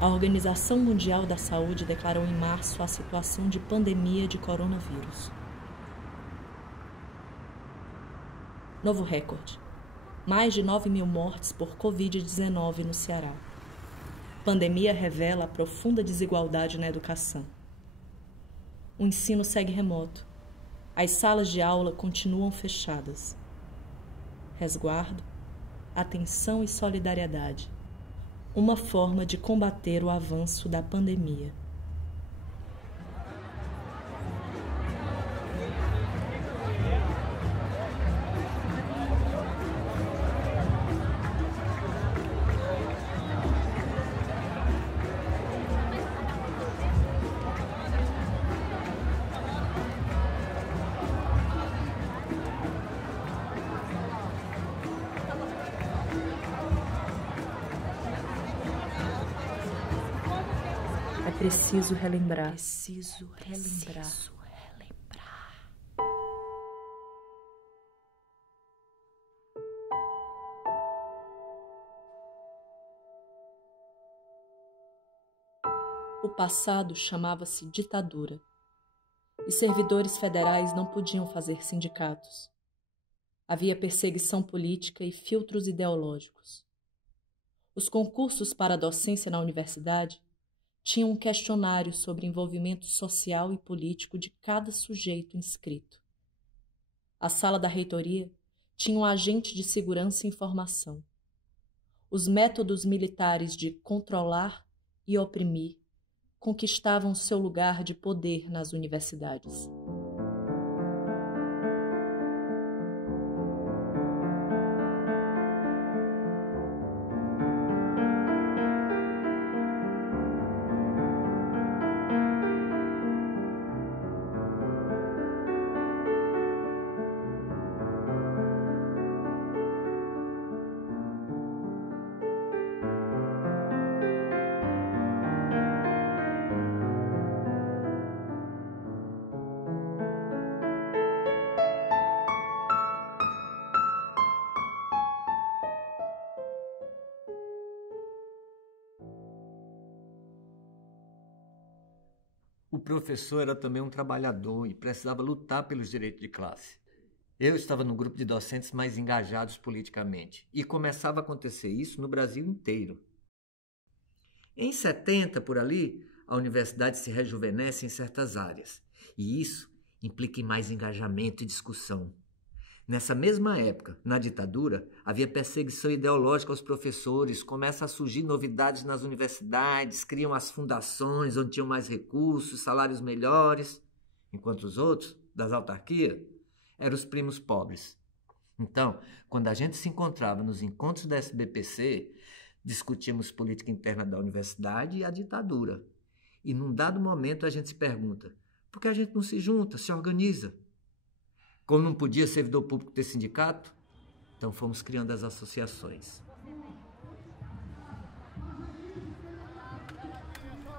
A Organização Mundial da Saúde declarou em março a situação de pandemia de coronavírus. Novo recorde. Mais de 9.000 mortes por Covid-19 no Ceará. Pandemia revela a profunda desigualdade na educação. O ensino segue remoto. As salas de aula continuam fechadas. Resguardo, atenção e solidariedade. Uma forma de combater o avanço da pandemia. É preciso relembrar. O passado chamava-se ditadura. E servidores federais não podiam fazer sindicatos. Havia perseguição política e filtros ideológicos. Os concursos para a docência na universidade tinha um questionário sobre envolvimento social e político de cada sujeito inscrito. A sala da reitoria tinha um agente de segurança e informação. Os métodos militares de controlar e oprimir conquistavam seu lugar de poder nas universidades. O professor era também um trabalhador e precisava lutar pelos direitos de classe. Eu estava no grupo de docentes mais engajados politicamente e começava a acontecer isso no Brasil inteiro. Em 70, por ali, a universidade se rejuvenesce em certas áreas e isso implica em mais engajamento e discussão. Nessa mesma época, na ditadura, havia perseguição ideológica aos professores, começam a surgir novidades nas universidades, criam as fundações onde tinham mais recursos, salários melhores, enquanto os outros, das autarquias, eram os primos pobres. Então, quando a gente se encontrava nos encontros da SBPC, discutíamos política interna da universidade e a ditadura. E num dado momento a gente se pergunta, por que a gente não se junta, se organiza? Como não podia servidor público ter sindicato, então fomos criando as associações.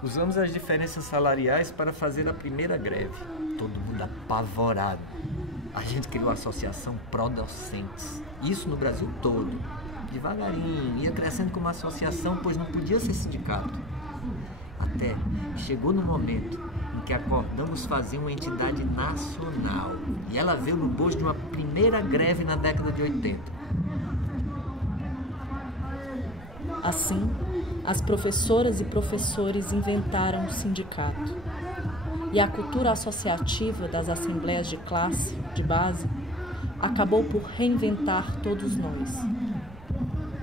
Usamos as diferenças salariais para fazer a primeira greve. Todo mundo apavorado. A gente criou a Associação Pró-Docentes. Isso no Brasil todo. Devagarinho, ia crescendo como associação, pois não podia ser sindicato. Até chegou no momento em que acordamos fazer uma entidade nacional. E ela veio no bojo de uma primeira greve na década de 80. Assim, as professoras e professores inventaram o sindicato. E a cultura associativa das assembleias de classe, de base, acabou por reinventar todos nós.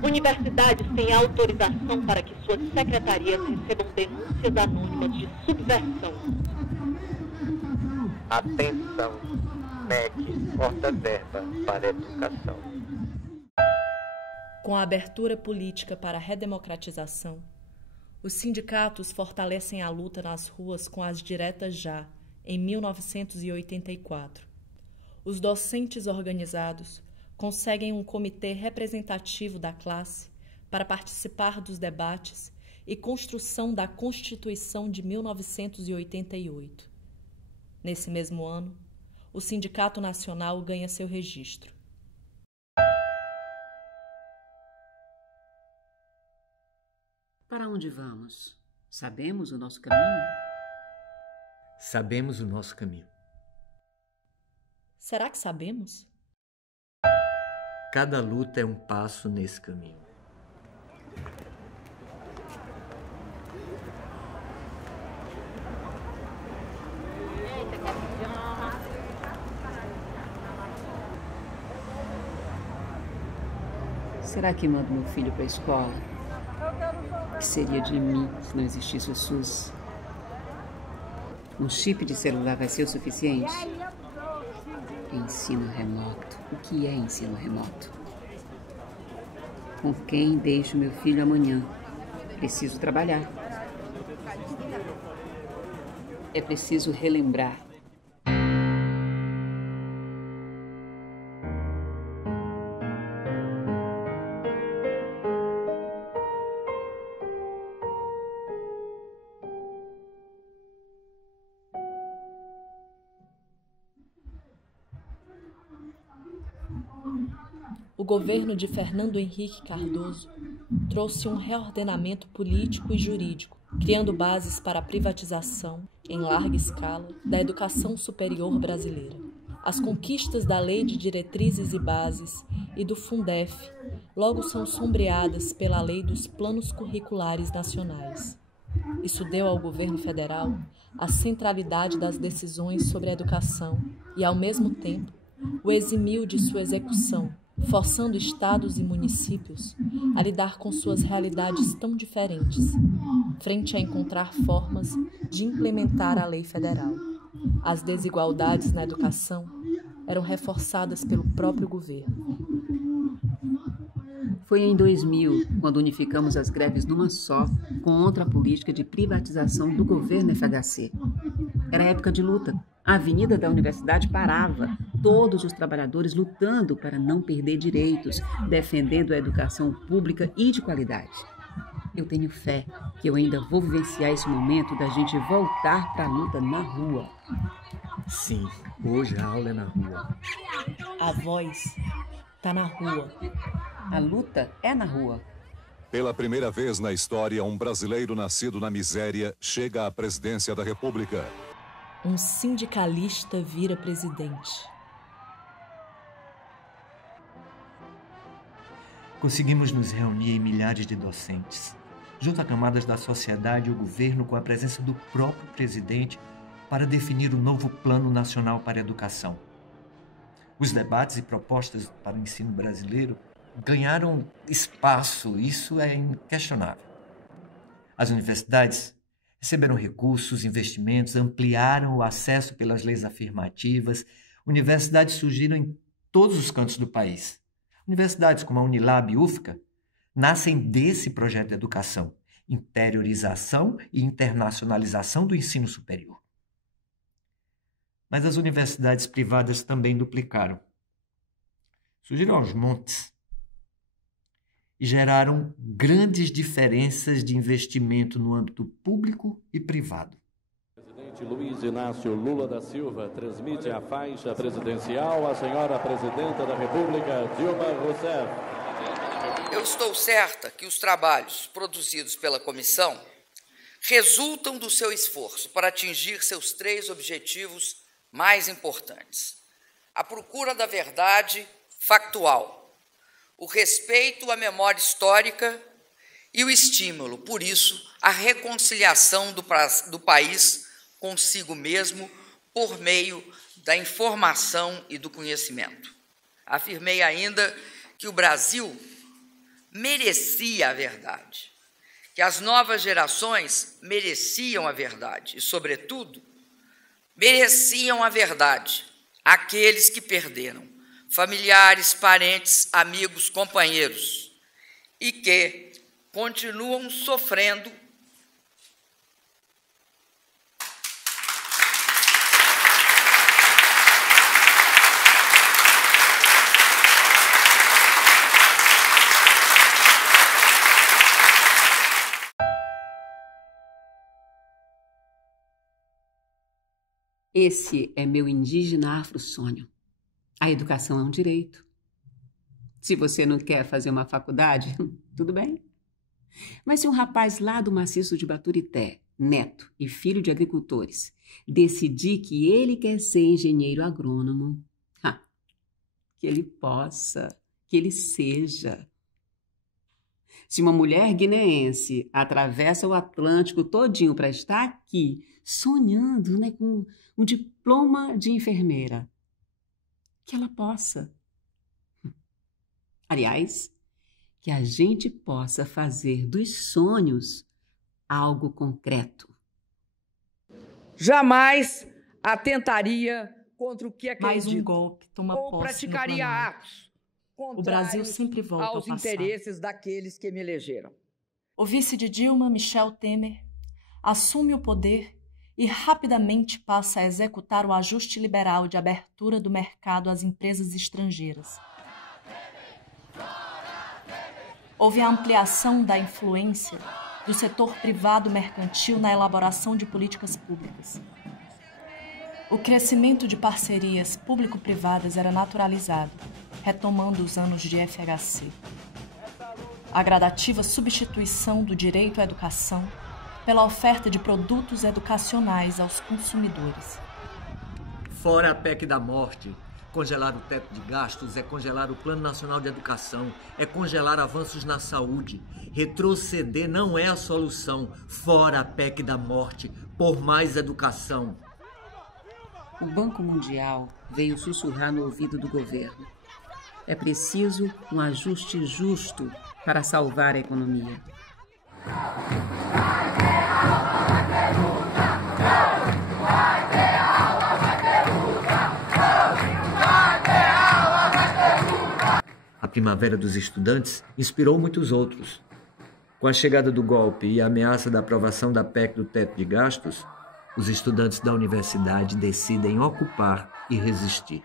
Universidades têm autorização para que suas secretarias recebam denúncias anônimas de subversão. Atenção, MEC, corta verba para a educação. Com a abertura política para a redemocratização, os sindicatos fortalecem a luta nas ruas com as diretas já, em 1984. Os docentes organizados conseguem um comitê representativo da classe para participar dos debates e construção da Constituição de 1988. Nesse mesmo ano, o Sindicato Nacional ganha seu registro. Para onde vamos? Sabemos o nosso caminho? Sabemos o nosso caminho. Será que sabemos? Cada luta é um passo nesse caminho. Será que mando meu filho para a escola? O que seria de mim se não existisse o SUS? Um chip de celular vai ser o suficiente? Ensino remoto. O que é ensino remoto? Com quem deixo meu filho amanhã? Preciso trabalhar. É preciso relembrar. O governo de Fernando Henrique Cardoso trouxe um reordenamento político e jurídico, criando bases para a privatização, em larga escala, da educação superior brasileira. As conquistas da Lei de Diretrizes e Bases e do Fundef logo são sombreadas pela Lei dos Planos Curriculares Nacionais. Isso deu ao governo federal a centralidade das decisões sobre a educação e, ao mesmo tempo, o eximiu de sua execução, forçando estados e municípios a lidar com suas realidades tão diferentes, frente a encontrar formas de implementar a lei federal. As desigualdades na educação eram reforçadas pelo próprio governo. Foi em 2000, quando unificamos as greves numa só, contra a política de privatização do governo FHC. Era época de luta. A avenida da universidade parava, todos os trabalhadores lutando para não perder direitos, defendendo a educação pública e de qualidade. Eu tenho fé que eu ainda vou vivenciar esse momento da gente voltar para a luta na rua. Sim, hoje a aula é na rua. A voz está na rua. A luta é na rua. Pela primeira vez na história, um brasileiro nascido na miséria chega à presidência da República. Um sindicalista vira presidente. Conseguimos nos reunir em milhares de docentes, junto a camadas da sociedade e o governo, com a presença do próprio presidente, para definir o novo Plano Nacional para a Educação. Os debates e propostas para o ensino brasileiro ganharam espaço, isso é inquestionável. As universidades receberam recursos, investimentos, ampliaram o acesso pelas leis afirmativas. Universidades surgiram em todos os cantos do país. Universidades como a Unilab e UFCA nascem desse projeto de educação, interiorização e internacionalização do ensino superior. Mas as universidades privadas também duplicaram. Surgiram aos montes e geraram grandes diferenças de investimento no âmbito público e privado. O presidente Luiz Inácio Lula da Silva transmite a faixa presidencial à senhora presidenta da República, Dilma Rousseff. Eu estou certa que os trabalhos produzidos pela comissão resultam do seu esforço para atingir seus 3 objetivos mais importantes: a procura da verdade factual, o respeito à memória histórica e o estímulo, por isso, à reconciliação do país consigo mesmo por meio da informação e do conhecimento. Afirmei ainda que o Brasil merecia a verdade, que as novas gerações mereciam a verdade e, sobretudo, mereciam a verdade aqueles que perderam familiares, parentes, amigos, companheiros, e que continuam sofrendo Esse é meu indígena afro-sonho. A educação é um direito. Se você não quer fazer uma faculdade, tudo bem. Mas se um rapaz lá do maciço de Baturité, neto e filho de agricultores, decidir que ele quer ser engenheiro agrônomo, que ele possa, que ele seja. Se uma mulher guineense atravessa o Atlântico todinho para estar aqui, sonhando, né, com um diploma de enfermeira, que ela possa. Aliás, que a gente possa fazer dos sonhos algo concreto. Jamais atentaria contra o que acredito. Mais um golpe toma ou posse praticaria no planeta. atos O Brasil sempre volta ao aos passado. interesses daqueles que me elegeram. O vice de Dilma, Michel Temer, assume o poder e rapidamente passa a executar o ajuste liberal de abertura do mercado às empresas estrangeiras. Houve a ampliação da influência do setor privado mercantil na elaboração de políticas públicas. O crescimento de parcerias público-privadas era naturalizado, retomando os anos de FHC. A gradativa substituição do direito à educação pela oferta de produtos educacionais aos consumidores. Fora a PEC da morte. Congelar o teto de gastos é congelar o Plano Nacional de Educação, é congelar avanços na saúde. Retroceder não é a solução. Fora a PEC da morte, por mais educação. O Banco Mundial veio sussurrar no ouvido do governo. É preciso um ajuste justo para salvar a economia. A Primavera dos Estudantes inspirou muitos outros. Com a chegada do golpe e a ameaça da aprovação da PEC do teto de gastos, os estudantes da universidade decidem ocupar e resistir.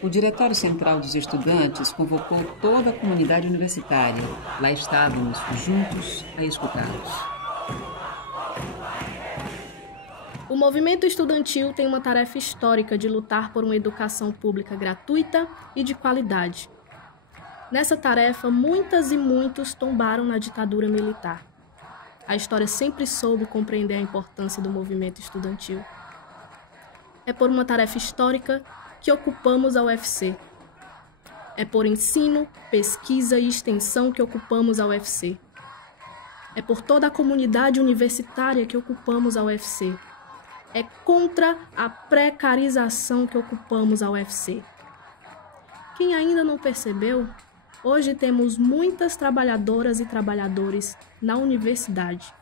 O Diretório Central dos Estudantes convocou toda a comunidade universitária. Lá estávamos, juntos, a escutá-los. O movimento estudantil tem uma tarefa histórica de lutar por uma educação pública gratuita e de qualidade. Nessa tarefa, muitas e muitos tombaram na ditadura militar. A história sempre soube compreender a importância do movimento estudantil. É por uma tarefa histórica que ocupamos a UFC. É por ensino, pesquisa e extensão que ocupamos a UFC. É por toda a comunidade universitária que ocupamos a UFC. É contra a precarização que ocupamos a UFC. Quem ainda não percebeu, hoje temos muitas trabalhadoras e trabalhadores na universidade.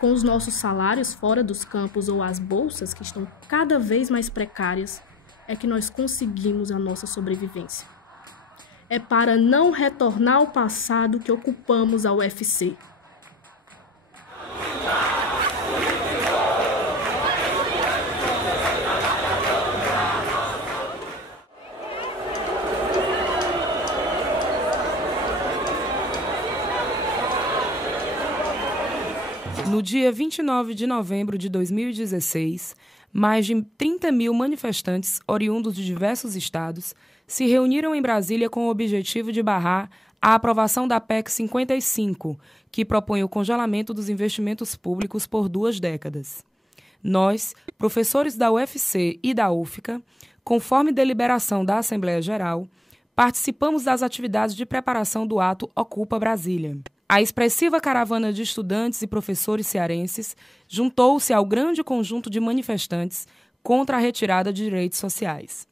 Com os nossos salários fora dos campos ou as bolsas que estão cada vez mais precárias, é que nós conseguimos a nossa sobrevivência. É para não retornar ao passado que ocupamos a UFC. No dia 29 de novembro de 2016, mais de 30 mil manifestantes, oriundos de diversos estados, se reuniram em Brasília com o objetivo de barrar a aprovação da PEC 55, que propõe o congelamento dos investimentos públicos por 2 décadas. Nós, professores da UFC e da UFCA, conforme deliberação da Assembleia Geral, participamos das atividades de preparação do ato Ocupa Brasília. A expressiva caravana de estudantes e professores cearenses juntou-se ao grande conjunto de manifestantes contra a retirada de direitos sociais.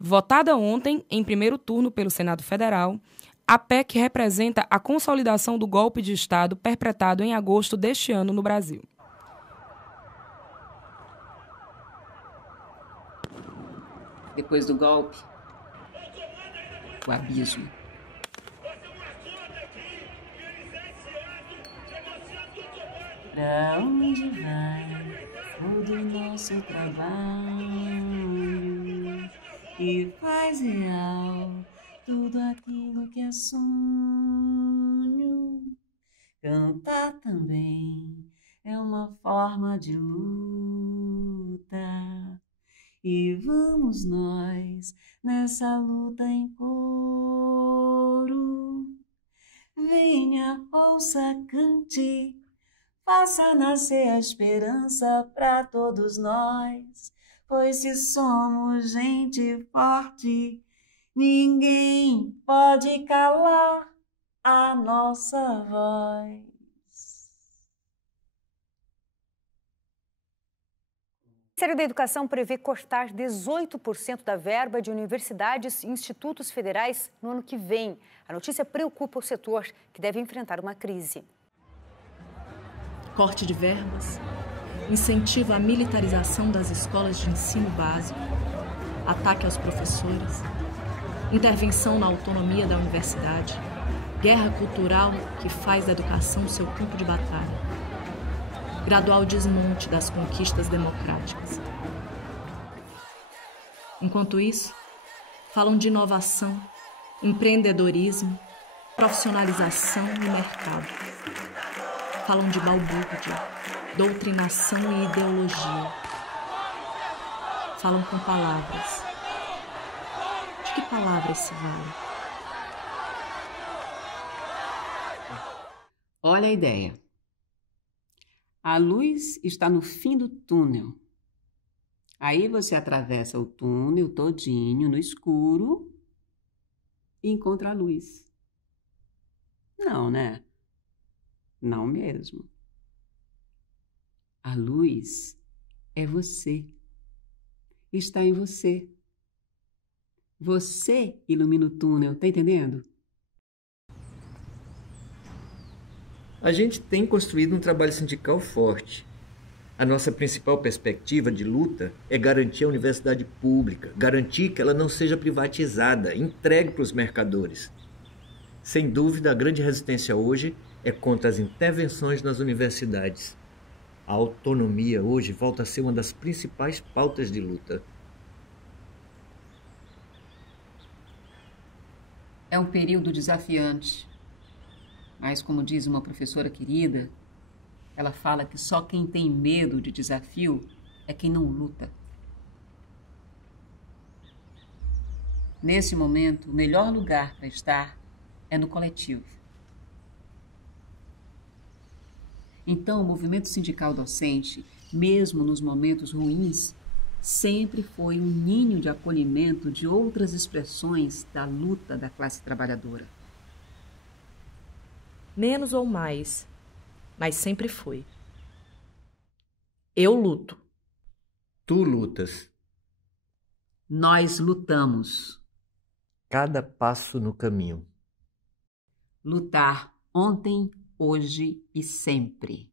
Votada ontem, em primeiro turno pelo Senado Federal, a PEC representa a consolidação do golpe de Estado perpetrado em agosto deste ano no Brasil. Depois do golpe, o abismo. Pra onde vai todo o nosso trabalho e faz real tudo aquilo que é sonho? Cantar também é uma forma de luta e vamos nós nessa luta em coro. Venha, ouça, cante, faça nascer a esperança para todos nós, pois se somos gente forte, ninguém pode calar a nossa voz. O Ministério da Educação prevê cortar 18% da verba de universidades e institutos federais no ano que vem. A notícia preocupa o setor, que deve enfrentar uma crise. Corte de verbas, incentivo à militarização das escolas de ensino básico, ataque aos professores, intervenção na autonomia da universidade, guerra cultural que faz da educação seu campo de batalha, gradual desmonte das conquistas democráticas. Enquanto isso, falam de inovação, empreendedorismo, profissionalização e mercado. Falam de balbúrdia, doutrinação e ideologia. Falam com palavras. De que palavras se vale? Olha a ideia. A luz está no fim do túnel. Aí você atravessa o túnel todinho no escuro e encontra a luz. Não, né? Não mesmo. A luz é você. Está em você. Você ilumina o túnel, tá entendendo? A gente tem construído um trabalho sindical forte. A nossa principal perspectiva de luta é garantir a universidade pública, garantir que ela não seja privatizada, entregue para os mercadores. Sem dúvida, a grande resistência hoje é contra as intervenções nas universidades. A autonomia hoje volta a ser uma das principais pautas de luta. É um período desafiante. Mas, como diz uma professora querida, ela fala que só quem tem medo de desafio é quem não luta. Nesse momento, o melhor lugar para estar é no coletivo. Então, o movimento sindical docente, mesmo nos momentos ruins, sempre foi um ninho de acolhimento de outras expressões da luta da classe trabalhadora. Menos ou mais, mas sempre foi. Eu luto. Tu lutas. Nós lutamos. Cada passo no caminho. Lutar ontem, hoje e sempre.